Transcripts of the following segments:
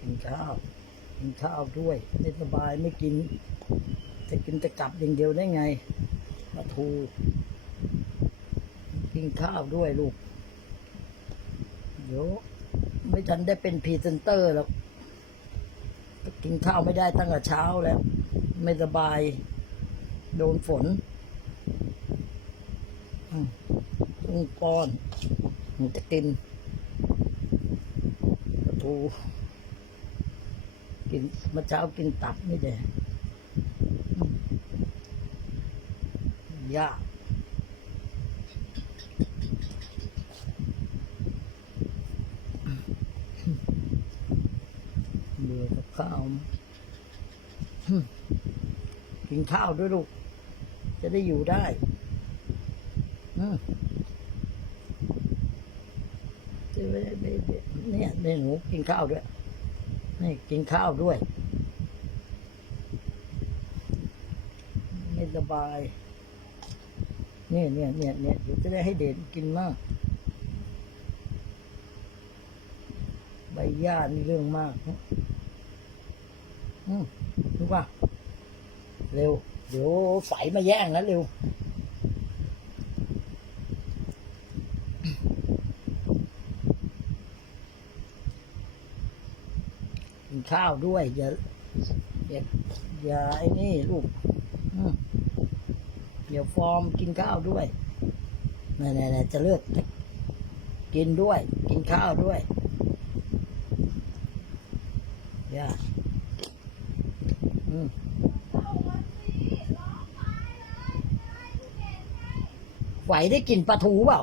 กินข้าว กินข้าวด้วยไม่สบายไม่กิน จะกินจะกลับอย่างเดียวได้ไงปลาทูกินข้าวด้วยลูกเดี๋ยวไม่ทันได้เป็นพรีเซนเตอร์หรอกกินข้าวไม่ได้ตั้งแต่เช้าแล้ว ไม่สบาย โดนฝนอืมต้องป้อนจะกินปลาทู กินเมื่อเช้ากินตับไม่ได้ยากเบื่อกับข้าวกินข้าวด้วยลูก จะได้อยู่ได้เดี๋ยวๆๆเนี่ยเนี่ยหนูกินข้าวด้วย นี่กินข้าวด้วย ไม่สบาย เนี่ยเนี่ยเนี่ยเนี่ยเดี๋ยวจะได้ให้เด่นกินมาก ใบหญ้านี่เรื่องมาก อืมรู้ป่ะ เร็ว เดี๋ยวไฝมาแย่งนะเร็ว ข้าวด้วยอย่าอย่าอย่าไอ้นี่ลูกอืมอย่าฟอร์มกินข้าวด้วยนี่นี่นี่จะเลือกกินด้วย กินข้าวด้วยอย่าอืมไหวได้กลินปลาทูเปล่า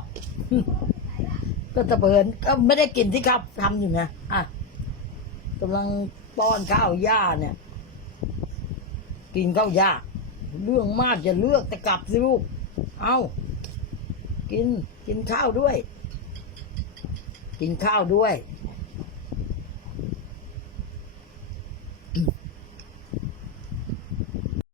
ก็ตะเพินก็ไม่ได้กินที่ครับทำอยู่ไงอะ กำลังป้อนข้าวหญ้าเนี่ย กินข้าวหญ้าเรื่องมากจะเลือกแต่กลับสิลูก เอากินกินข้าวด้วย กินข้าวด้วย